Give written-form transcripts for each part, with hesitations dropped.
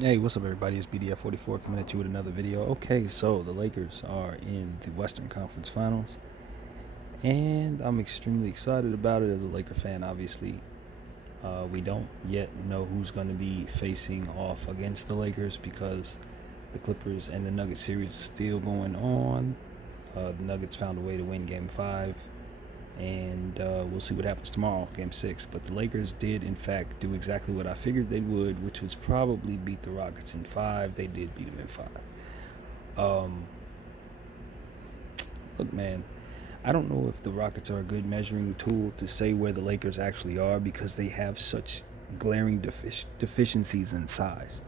Hey, what's up, everybody? It's BDF44 coming at you with another video. Okay, so the Lakers are in the Western Conference Finals, and I'm extremely excited about it as a Laker fan. Obviously, we don't yet know who's going to be facing off against the Lakers because the Clippers and the Nuggets series is still going on. The Nuggets found a way to win Game 5, and we'll see what happens tomorrow, Game 6. But the Lakers did, in fact, do exactly what I figured they would, which was probably beat the Rockets in 5. They did beat them in 5. Um, Look, man, I don't know if the Rockets are a good measuring tool to say where the Lakers actually are because they have such glaring deficiencies in size.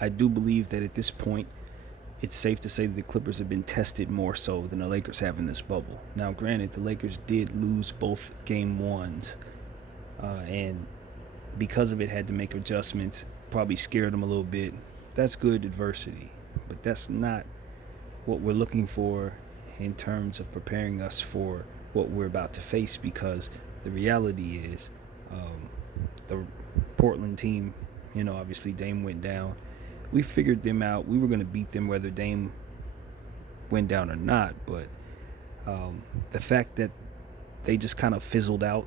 I do believe that at this point, it's safe to say that the Clippers have been tested more so than the Lakers have in this bubble. Now, granted, the Lakers did lose both game ones, and because of it, had to make adjustments. Probably scared them a little bit. That's good adversity, but that's not what we're looking for in terms of preparing us for what we're about to face. Because the reality is, the Portland team, obviously Dame went down. We figured them out. We were going to beat them whether Dame went down or not. But the fact that they just kind of fizzled out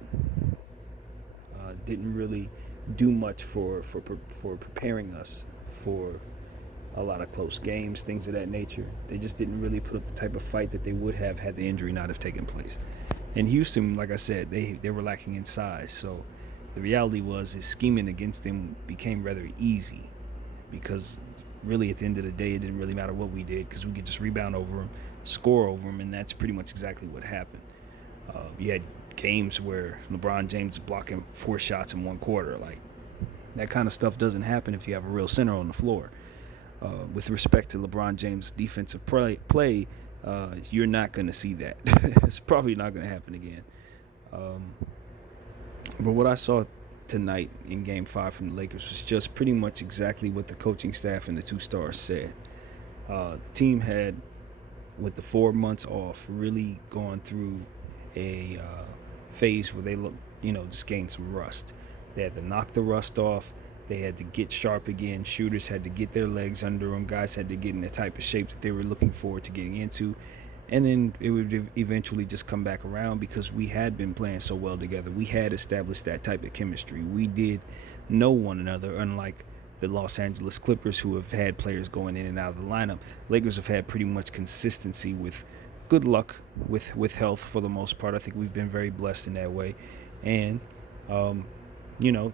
didn't really do much for preparing us for a lot of close games, things of that nature. They just didn't really put up the type of fight that they would have had the injury not have taken place. In Houston, like I said, they were lacking in size. So the reality was is scheming against them became rather easy because really at the end of the day it didn't really matter what we did because we could just rebound over them, score over them, and that's pretty much exactly what happened. You had games where LeBron James is blocking 4 shots in 1 quarter. Like, that kind of stuff doesn't happen if you have a real center on the floor. With respect to LeBron James' defensive play, you're not going to see that. It's probably not going to happen again. Um, but what I saw tonight in Game 5 from the Lakers was just pretty much exactly what the coaching staff and the 2 stars said. The team had, with the 4 months off, really gone through a phase where they look, just gained some rust. They had to knock the rust off. They had to get sharp again. Shooters had to get their legs under them. Guys had to get in the type of shape that they were looking forward to getting into. And then it would eventually just come back around because we had been playing so well together. We had established that type of chemistry. We did know one another, unlike the Los Angeles Clippers, who have had players going in and out of the lineup. Lakers have had pretty much consistency with good luck with health for the most part. I think we've been very blessed in that way. And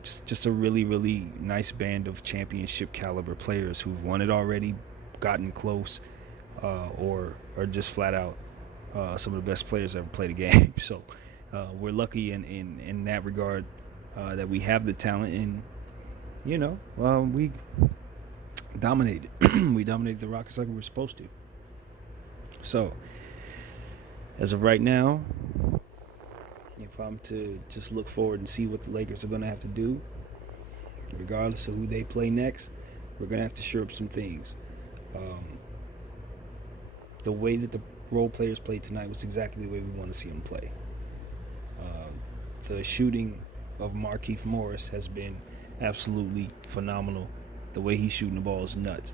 just a really, really nice band of championship caliber players who've won it already, gotten close, or just flat out some of the best players ever played a game. So we're lucky in that regard that we have the talent, and we dominated. We dominated the Rockets like we were supposed to. So as of right now, if I'm to just look forward and see what the Lakers are going to have to do, regardless of who they play next, we're going to have to shore up some things. The way that the role players played tonight was exactly the way we want to see them play. The shooting of Markieff Morris has been absolutely phenomenal. The way he's shooting the ball is nuts.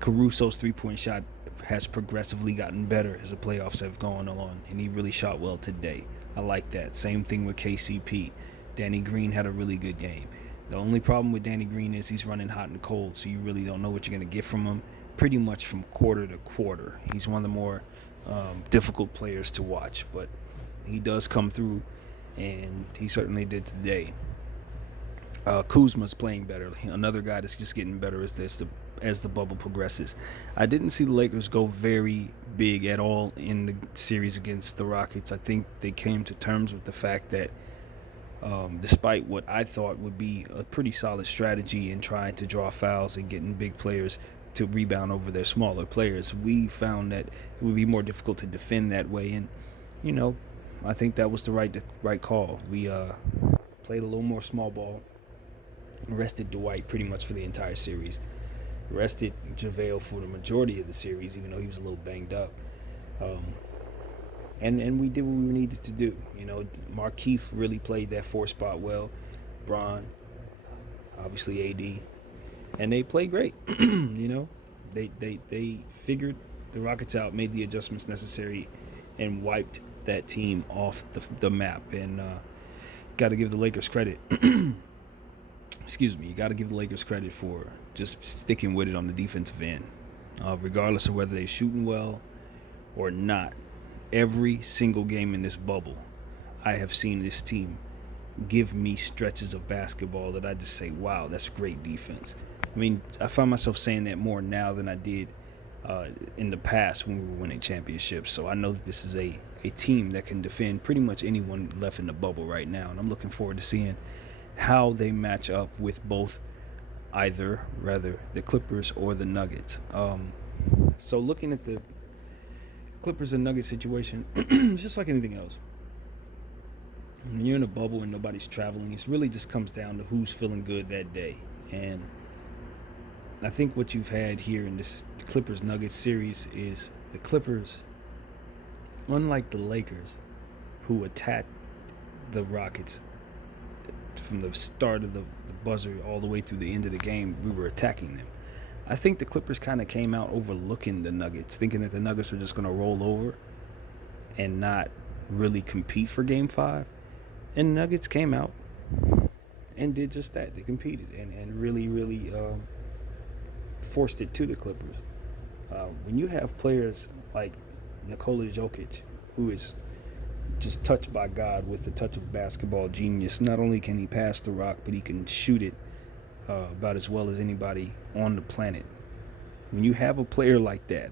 Caruso's three-point shot has progressively gotten better as the playoffs have gone on, and he really shot well today. I like that. Same thing with KCP. Danny Green had a really good game. The only problem with Danny Green is he's running hot and cold, so you really don't know what you're going to get from him pretty much from quarter to quarter. He's one of the more difficult players to watch, but he does come through, and he certainly did today. Kuzma's playing better. Another guy that's just getting better as the bubble progresses. I didn't see the Lakers go very big at all in the series against the Rockets. I think they came to terms with the fact that despite what I thought would be a pretty solid strategy in trying to draw fouls and getting big players to rebound over their smaller players, we found that it would be more difficult to defend that way. And, I think that was the right call. We played a little more small ball, rested Dwight pretty much for the entire series, rested JaVale for the majority of the series, even though he was a little banged up. And we did what we needed to do. Markieff really played that 4 spot well. Braun, obviously AD, and they played great. You know, they figured the Rockets out, made the adjustments necessary, and wiped that team off the map. And got to give the Lakers credit. Excuse me. You got to give the Lakers credit for just sticking with it on the defensive end, regardless of whether they're shooting well or not. Every single game in this bubble, I have seen this team give me stretches of basketball that I just say, wow, that's great defense. I mean, I find myself saying that more now than I did in the past when we were winning championships. So I know that this is a team that can defend pretty much anyone left in the bubble right now. And I'm looking forward to seeing how they match up with both rather, the Clippers or the Nuggets. So looking at the Clippers and Nuggets situation, it's just like anything else. When you're in a bubble and nobody's traveling, it really just comes down to who's feeling good that day. And I think what you've had here in this Clippers Nuggets series is the Clippers, unlike the Lakers, who attacked the Rockets from the start of the buzzer all the way through the end of the game, we were attacking them. I think the Clippers kind of came out overlooking the Nuggets, thinking that the Nuggets were just going to roll over and not really compete for Game 5. And the Nuggets came out and did just that. They competed and really forced it to the Clippers. When you have players like Nikola Jokic, who is just touched by God with the touch of basketball genius, not only can he pass the rock, but he can shoot it about as well as anybody on the planet. When you have a player like that,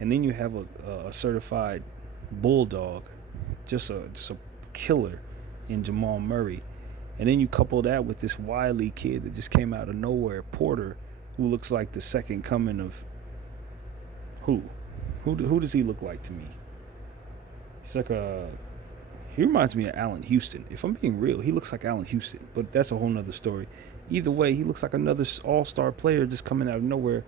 and then you have a certified bulldog, just a killer in Jamal Murray, and then you couple that with this wily kid that just came out of nowhere, Porter, who looks like the second coming of who does he look like to me? He's like he reminds me of Allen Houston. If I'm being real, he looks like Allen Houston, but that's a whole nother story. Either way, he looks like another all-star player just coming out of nowhere.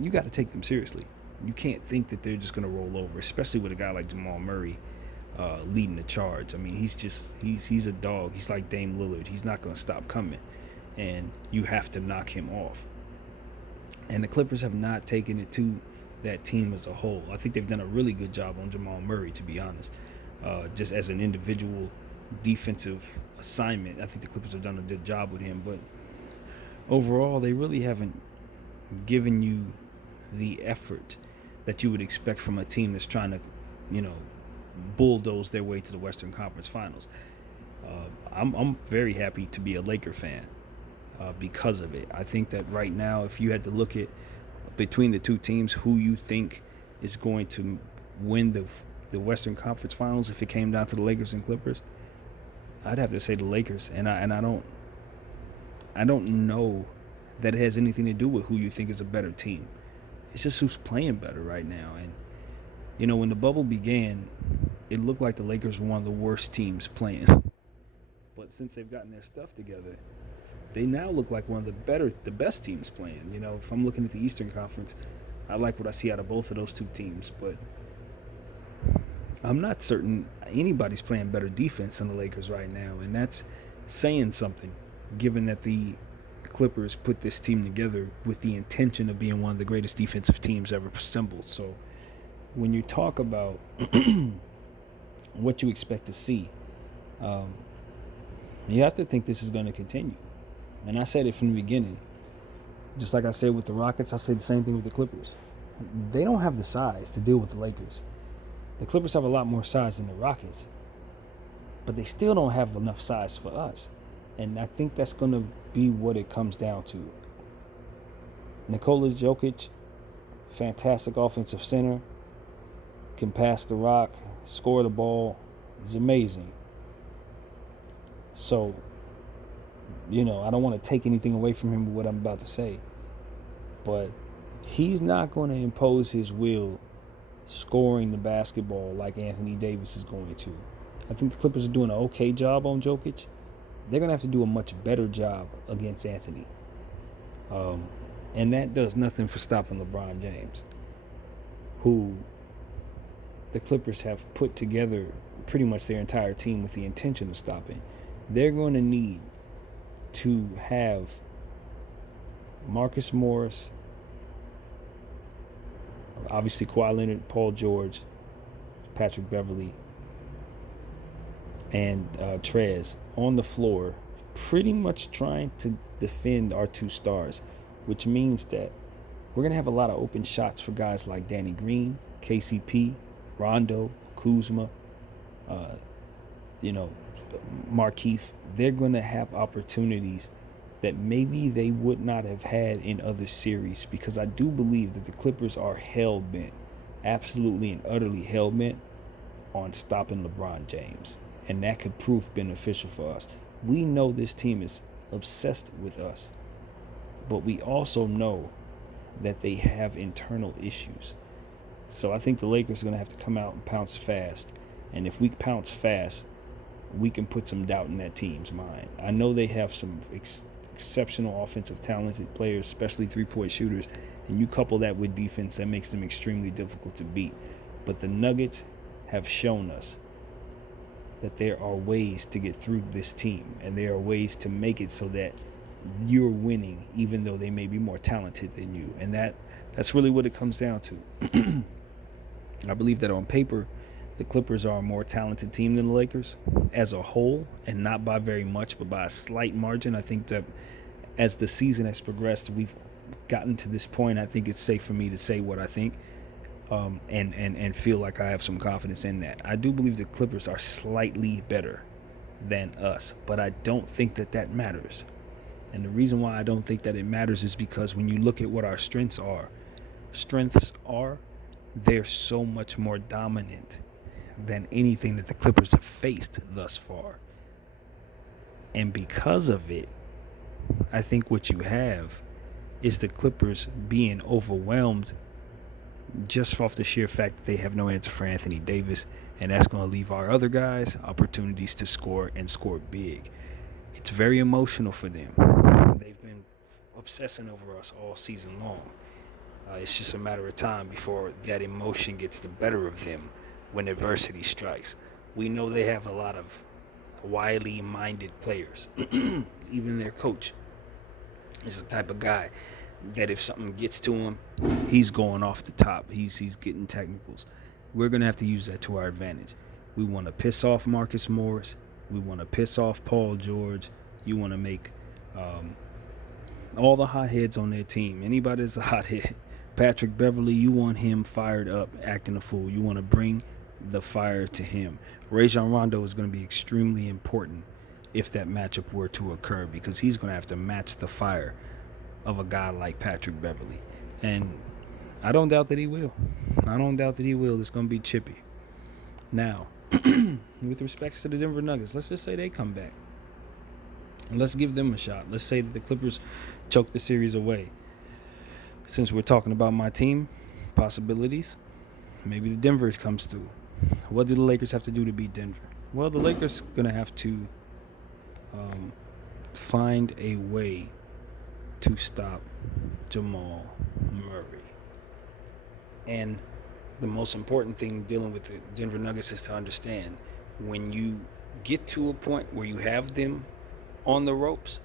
You got to take them seriously. You can't think that they're just going to roll over, especially with a guy like Jamal Murray leading the charge. I mean, he's a dog. He's like Dame Lillard. He's not going to stop coming, and you have to knock him off. And the Clippers have not taken it to that team as a whole. I think they've done a really good job on Jamal Murray, to be honest. Just as an individual defensive assignment, I think the Clippers have done a good job with him. But overall, they really haven't given you the effort that you would expect from a team that's trying to, bulldoze their way to the Western Conference Finals. I'm very happy to be a Laker fan because of it. I think that right now, if you had to look at between the two teams, who you think is going to win the Western Conference Finals, if it came down to the Lakers and Clippers, I'd have to say the Lakers. And I don't know that it has anything to do with who you think is a better team. It's just who's playing better right now. And when the bubble began, it looked like the Lakers were one of the worst teams playing. But since they've gotten their stuff together, they now look like one of the best teams playing. If I'm looking at the Eastern Conference, I like what I see out of both of those two teams. But I'm not certain anybody's playing better defense than the Lakers right now. And that's saying something, given that the Clippers put this team together with the intention of being one of the greatest defensive teams ever assembled. So when you talk about what you expect to see, you have to think this is going to continue. And I said it from the beginning. Just like I said with the Rockets, I say the same thing with the Clippers. They don't have the size to deal with the Lakers. The Clippers have a lot more size than the Rockets, but they still don't have enough size for us. And I think that's going to be what it comes down to. Nikola Jokic, fantastic offensive center, can pass the rock, score the ball. He's amazing. So, I don't want to take anything away from him with what I'm about to say, but he's not going to impose his will scoring the basketball like Anthony Davis is going to. I think the Clippers are doing an okay job on Jokic. They're going to have to do a much better job against Anthony. And that does nothing for stopping LeBron James, who the Clippers have put together pretty much their entire team with the intention of stopping. They're going to need to have Marcus Morris, obviously Kawhi Leonard, Paul George, Patrick Beverly, and Trez on the floor, pretty much trying to defend our two stars, which means that we're going to have a lot of open shots for guys like Danny Green, KCP, Rondo, Kuzma, Markeith. They're going to have opportunities that maybe they would not have had in other series, because I do believe that the Clippers are hell-bent, absolutely and utterly hell-bent on stopping LeBron James. And that could prove beneficial for us. We know this team is obsessed with us, but we also know that they have internal issues. So I think the Lakers are going to have to come out and pounce fast. And if we pounce fast, we can put some doubt in that team's mind. I know they have some exceptional offensive talented players, especially three-point shooters, and you couple that with defense, that makes them extremely difficult to beat. But the Nuggets have shown us that there are ways to get through this team, and there are ways to make it so that you're winning even though they may be more talented than you. And that's really what it comes down to. I believe that on paper, the Clippers are a more talented team than the Lakers as a whole, and not by very much, but by a slight margin. I think that as the season has progressed, we've gotten to this point. I think it's safe for me to say what I think, and feel like I have some confidence in that. I do believe the Clippers are slightly better than us, but I don't think that matters. And the reason why I don't think that it matters is because when you look at what our strengths are, they're so much more dominant than anything that the Clippers have faced thus far. And because of it, I think what you have is the Clippers being overwhelmed just off the sheer fact that they have no answer for Anthony Davis, and that's going to leave our other guys opportunities to score and score big. It's very emotional for them. They've been obsessing over us all season long. It's just a matter of time before that emotion gets the better of them when adversity strikes. We know they have a lot of wily minded players. Even their coach is the type of guy that if something gets to him, he's going off the top. He's getting technicals. We're going to have to use that to our advantage. We want to piss off Marcus Morris. We want to piss off Paul George. You want to make all the hotheads on their team. Anybody that's a hothead. Patrick Beverly, you want him fired up, acting a fool. You want to bring the fire to him. Rajon Rondo is going to be extremely important if that matchup were to occur, because he's going to have to match the fire of a guy like Patrick Beverly. And I don't doubt that he will. It's going to be chippy. Now, with respects to the Denver Nuggets, let's just say they come back. And let's give them a shot. Let's say that the Clippers choke the series away. Since we're talking about my team, possibilities, maybe the Denver comes through. What do the Lakers have to do to beat Denver? Well, the Lakers are going to have to find a way to stop Jamal Murray. And the most important thing dealing with the Denver Nuggets is to understand, when you get to a point where you have them on the ropes,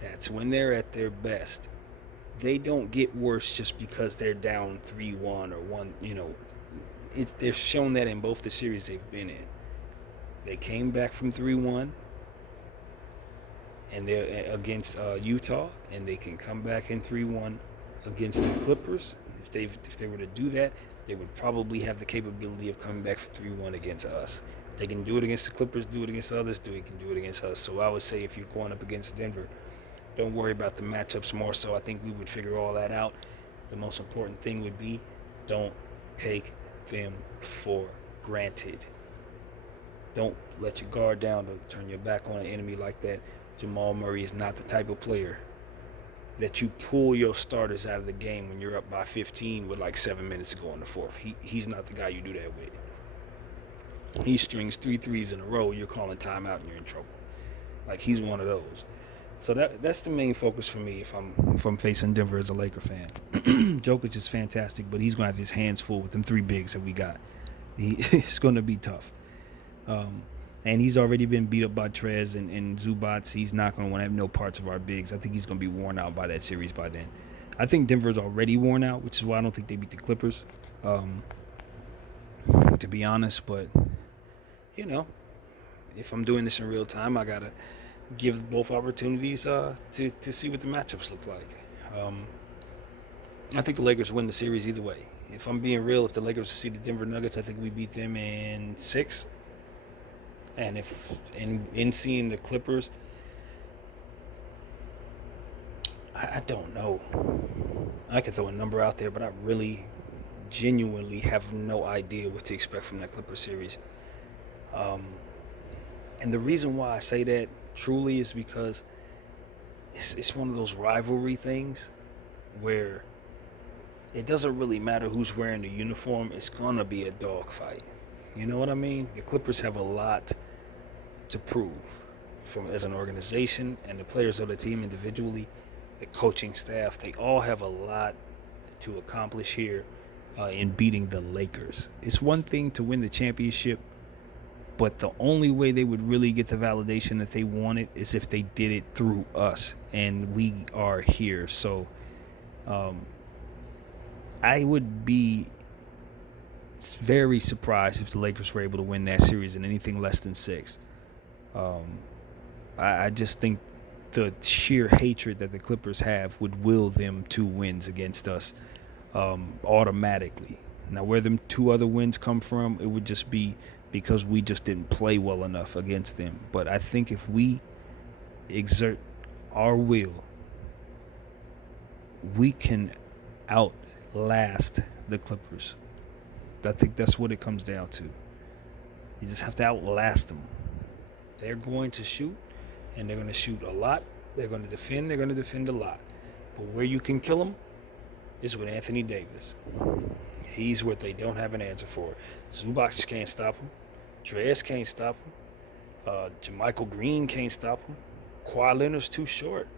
that's when they're at their best. They don't get worse just because they're down 3-1 or 1, they're shown that in both the series they've been in. They came back from 3-1 and they're against Utah, and they can come back in 3-1 against the Clippers. If they were to do that, they would probably have the capability of coming back for 3-1 against us. If they can do it against the Clippers, do it against others, they can do it against us. So I would say if you're going up against Denver, don't worry about the matchups more so. I think we would figure all that out. The most important thing would be, don't take them for granted. Don't let your guard down to turn your back on an enemy like that. Jamal Murray is not the type of player that you pull your starters out of the game when you're up by 15 with like 7 minutes to go in the fourth. He's not the guy you do that with. He strings 3 threes in a row, you're calling timeout and you're in trouble. Like, he's one of those. So that's the main focus for me if I'm facing Denver as a Laker fan. Jokic is fantastic, but he's going to have his hands full with them 3 bigs that we got. It's going to be tough. And he's already been beat up by Trez and Zubats. He's not going to want to have no parts of our bigs. I think he's going to be worn out by that series by then. I think Denver's already worn out, which is why I don't think they beat the Clippers, to be honest. But, if I'm doing this in real time, I got to give both opportunities to see what the matchups look like. I think the Lakers win the series either way. If I'm being real, if the Lakers see the Denver Nuggets, I think we beat them in 6. And if in seeing the Clippers, I don't know. I could throw a number out there, but I really genuinely have no idea what to expect from that Clippers series. And the reason why I say that truly is because it's one of those rivalry things where it doesn't really matter who's wearing the uniform. It's going to be a dogfight. You know what I mean? The Clippers have a lot to prove as an organization, and the players of the team individually, the coaching staff, they all have a lot to accomplish here in beating the Lakers. It's one thing to win the championship, but the only way they would really get the validation that they wanted is if they did it through us, and we are here. So I would be very surprised if the Lakers were able to win that series in anything less than 6. I just think the sheer hatred that the Clippers have would will them 2 wins against us automatically. Now, where them 2 other wins come from, it would just be because we just didn't play well enough against them. But I think if we exert our will, we can outlast the Clippers. I think that's what it comes down to. You just have to outlast them. They're going to shoot, and they're going to shoot a lot. They're going to defend. They're going to defend a lot. But where you can kill them is with Anthony Davis. He's what they don't have an answer for. Zubac can't stop him. Trez can't stop him. JaMychal Green can't stop him. Kawhi Leonard's too short.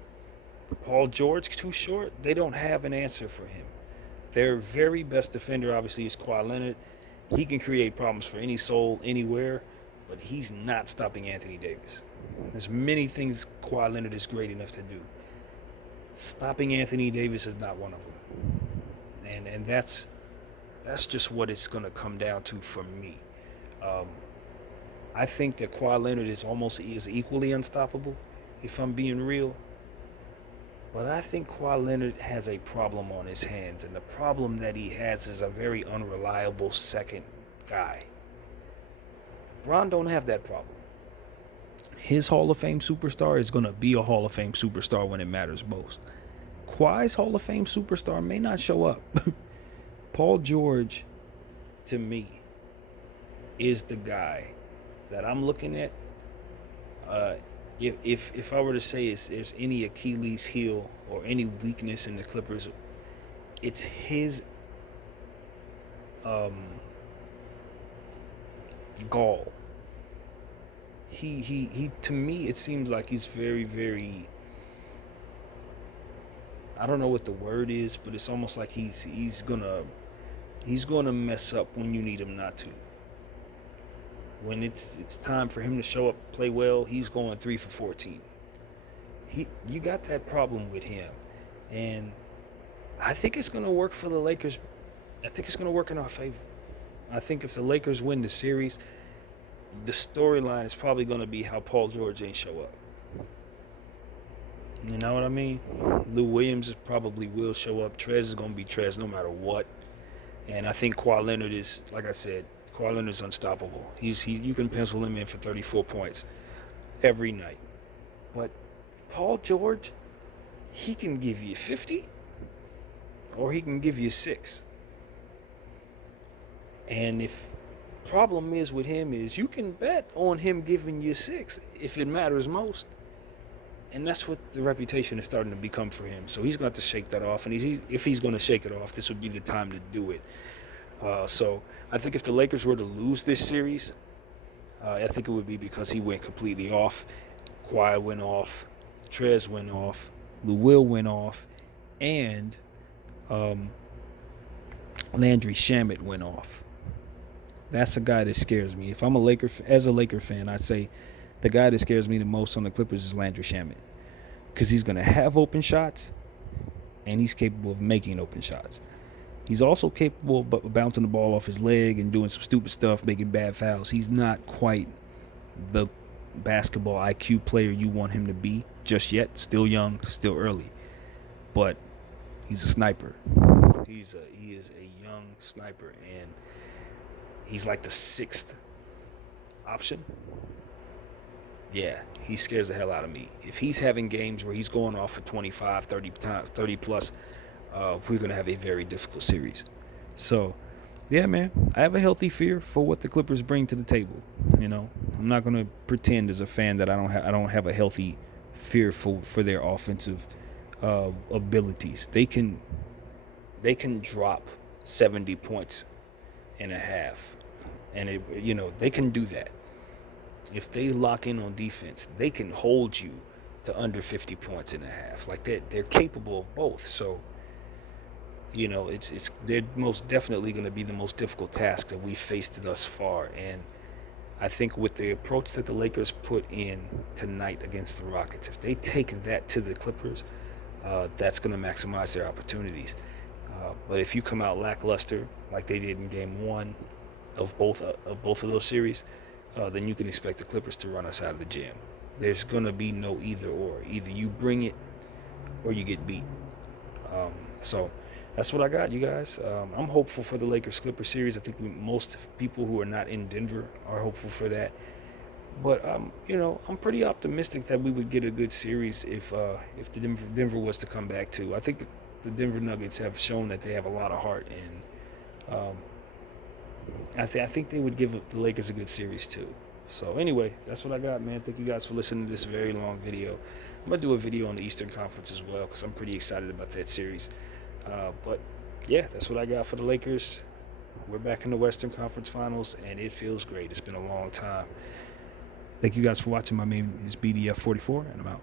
Paul George too short. They don't have an answer for him. Their very best defender, obviously, is Kawhi Leonard. He can create problems for any soul, anywhere, but he's not stopping Anthony Davis. There's many things Kawhi Leonard is great enough to do. Stopping Anthony Davis is not one of them. And that's just what it's going to come down to for me. I think that Kawhi Leonard is equally unstoppable, if I'm being real. But I think Kawhi Leonard has a problem on his hands, and the problem that he has is a very unreliable second guy. Bron don't have that problem. His Hall of Fame superstar is going to be a Hall of Fame superstar when it matters most. Kawhi's Hall of Fame superstar may not show up. Paul George, to me, is the guy that I'm looking at. If I were to say there's any Achilles heel or any weakness in the Clippers, it's his gall. He to me, it seems like he's very, very, I don't know what the word is, but it's almost like he's gonna mess up when you need him not to. When it's time for him to show up, play well, he's going 3 for 14. You got that problem with him, and I think it's gonna work for the Lakers. I think it's gonna work in our favor. I think if the Lakers win the series, the storyline is probably gonna be how Paul George ain't show up. You know what I mean? Lou Williams probably will show up. Trez is gonna be Trez no matter what. And I think Kawhi Leonard is, like I said, Kawhi Leonard is unstoppable. You can pencil him in for 34 points every night. But Paul George, he can give you 50 or he can give you 6. And if problem is with him is you can bet on him giving you 6 if it matters most. And that's what the reputation is starting to become for him. So he's going to have to shake that off. And if he's going to shake it off, this would be the time to do it. So I think if the Lakers were to lose this series, I think it would be because he went completely off. Kawhi went off. Trez went off. Lou Will went off. And Landry Shamet went off. That's a guy that scares me. If I'm as a Laker fan, I'd say the guy that scares me the most on the Clippers is Landry Shamet, because he's gonna have open shots and he's capable of making open shots. He's also capable of bouncing the ball off his leg and doing some stupid stuff, making bad fouls. He's not quite the basketball IQ player you want him to be just yet. Still young, still early, but he's a sniper. He is a young sniper, and he's like the sixth option. Yeah, he scares the hell out of me. If he's having games where he's going off for 25, 30 plus, we're going to have a very difficult series. So, yeah, man, I have a healthy fear for what the Clippers bring to the table. I'm not going to pretend as a fan that I don't have a healthy fear for their offensive abilities. They can drop 70 points in a half, and they can do that. If they lock in on defense, they can hold you to under 50 points in a half. Like they're capable of both. So, they're most definitely going to be the most difficult task that we've faced thus far. And I think with the approach that the Lakers put in tonight against the Rockets, if they take that to the Clippers, that's going to maximize their opportunities. But if you come out lackluster like they did in Game 1 of both of those series, then you can expect the Clippers to run us out of the gym. There's going to be no either or. Either you bring it or you get beat. So that's what I got, you guys. I'm hopeful for the Lakers-Clippers series. I think most people who are not in Denver are hopeful for that. But, I'm pretty optimistic that we would get a good series if the Denver was to come back, too. I think the Denver Nuggets have shown that they have a lot of heart, and I think they would give the Lakers a good series too. So anyway, that's what I got, man. Thank you guys for listening to this very long video. I'm going to do a video on the Eastern Conference as well because I'm pretty excited about that series. But yeah, that's what I got for the Lakers. We're back in the Western Conference Finals, and it feels great. It's been a long time. Thank you guys for watching. My name is BDF44, and I'm out.